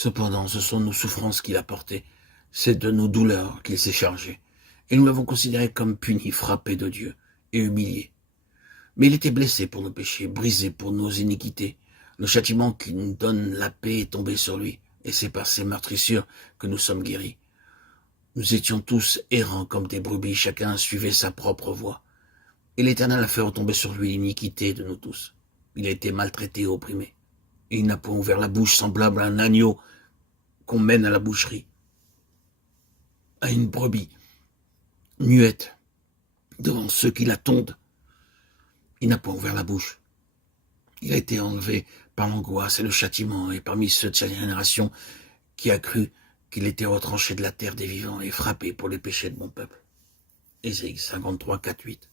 Cependant, ce sont nos souffrances qu'il a portées, c'est de nos douleurs qu'il s'est chargé, et nous l'avons considéré comme puni, frappé de Dieu et humilié. Mais il était blessé pour nos péchés, brisé pour nos iniquités. Le châtiment qui nous donne la paix est tombé sur lui, et c'est par ses meurtrissures que nous sommes guéris. Nous étions tous errants comme des brebis, chacun suivait sa propre voie. Et l'Éternel a fait retomber sur lui l'iniquité de nous tous. Il a été maltraité et opprimé. Et il n'a point ouvert la bouche semblable à un agneau qu'on mène à la boucherie, à une brebis muette devant ceux qui la tondent. Il n'a pas ouvert la bouche. Il a été enlevé par l'angoisse et le châtiment, et parmi ceux de sa génération qui a cru qu'il était retranché de la terre des vivants et frappé pour les péchés de mon peuple. Ésaïe 53, 4, 8.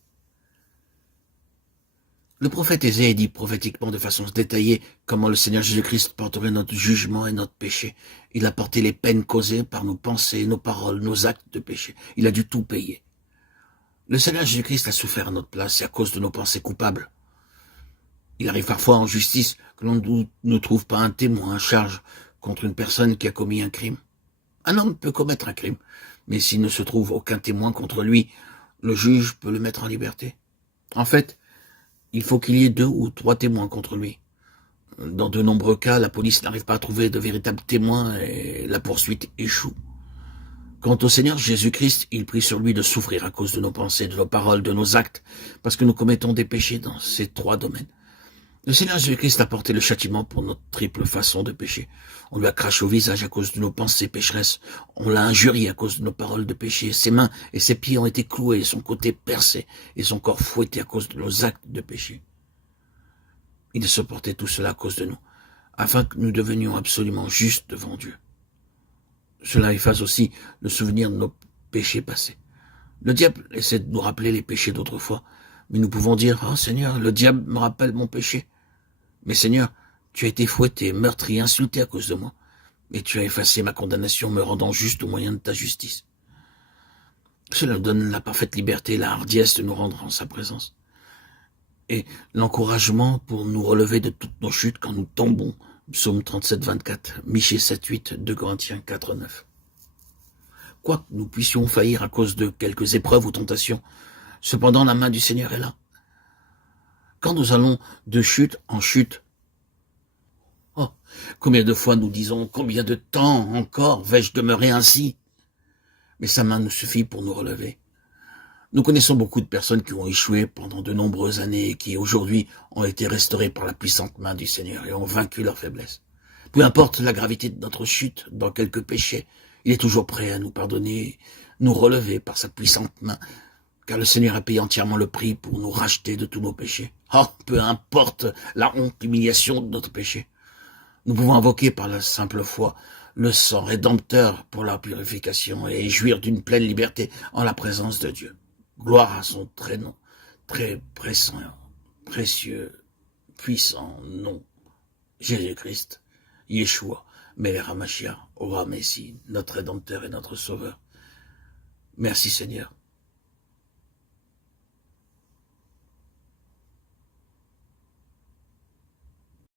Le prophète Ésaïe dit prophétiquement de façon détaillée comment le Seigneur Jésus-Christ porterait notre jugement et notre péché. Il a porté les peines causées par nos pensées, nos paroles, nos actes de péché. Il a dû tout payer. Le Seigneur Jésus-Christ a souffert à notre place et à cause de nos pensées coupables. Il arrive parfois en justice que l'on ne trouve pas un témoin à charge contre une personne qui a commis un crime. Un homme peut commettre un crime, mais s'il ne se trouve aucun témoin contre lui, le juge peut le mettre en liberté. En fait, il faut qu'il y ait 2 ou 3 témoins contre lui. Dans de nombreux cas, la police n'arrive pas à trouver de véritables témoins et la poursuite échoue. Quant au Seigneur Jésus-Christ, il prit sur lui de souffrir à cause de nos pensées, de nos paroles, de nos actes, parce que nous commettons des péchés dans ces 3 domaines. Le Seigneur Jésus-Christ a porté le châtiment pour notre triple façon de péché. On lui a craché au visage à cause de nos pensées pécheresses. On l'a injurié à cause de nos paroles de péché. Ses mains et ses pieds ont été cloués, son côté percé et son corps fouetté à cause de nos actes de péché. Il a supporté tout cela à cause de nous, afin que nous devenions absolument justes devant Dieu. Cela efface aussi le souvenir de nos péchés passés. Le diable essaie de nous rappeler les péchés d'autrefois, mais nous pouvons dire « Oh Seigneur, le diable me rappelle mon péché. » Mais Seigneur, tu as été fouetté, meurtri, insulté à cause de moi, et tu as effacé ma condamnation, me rendant juste au moyen de ta justice. Cela nous donne la parfaite liberté et la hardiesse de nous rendre en sa présence, et l'encouragement pour nous relever de toutes nos chutes quand nous tombons. Psaume 37, 24, Michée 7, 8, 2 Corinthiens 4, 9. Quoi que nous puissions faillir à cause de quelques épreuves ou tentations, cependant la main du Seigneur est là. Quand nous allons de chute en chute, oh, combien de fois nous disons, combien de temps encore vais-je demeurer ainsi? Mais sa main nous suffit pour nous relever. Nous connaissons beaucoup de personnes qui ont échoué pendant de nombreuses années et qui aujourd'hui ont été restaurées par la puissante main du Seigneur et ont vaincu leur faiblesse. Peu importe la gravité de notre chute dans quelques péchés, il est toujours prêt à nous pardonner, nous relever par sa puissante main, car le Seigneur a payé entièrement le prix pour nous racheter de tous nos péchés. Oh, peu importe la honte, l'humiliation de notre péché. Nous pouvons invoquer par la simple foi le sang rédempteur pour la purification et jouir d'une pleine liberté en la présence de Dieu. Gloire à son très nom, très précieux, puissant nom, Jésus-Christ, Yeshua, Melech HaMashiach, Ora Messie, notre Rédempteur et notre Sauveur. Merci Seigneur.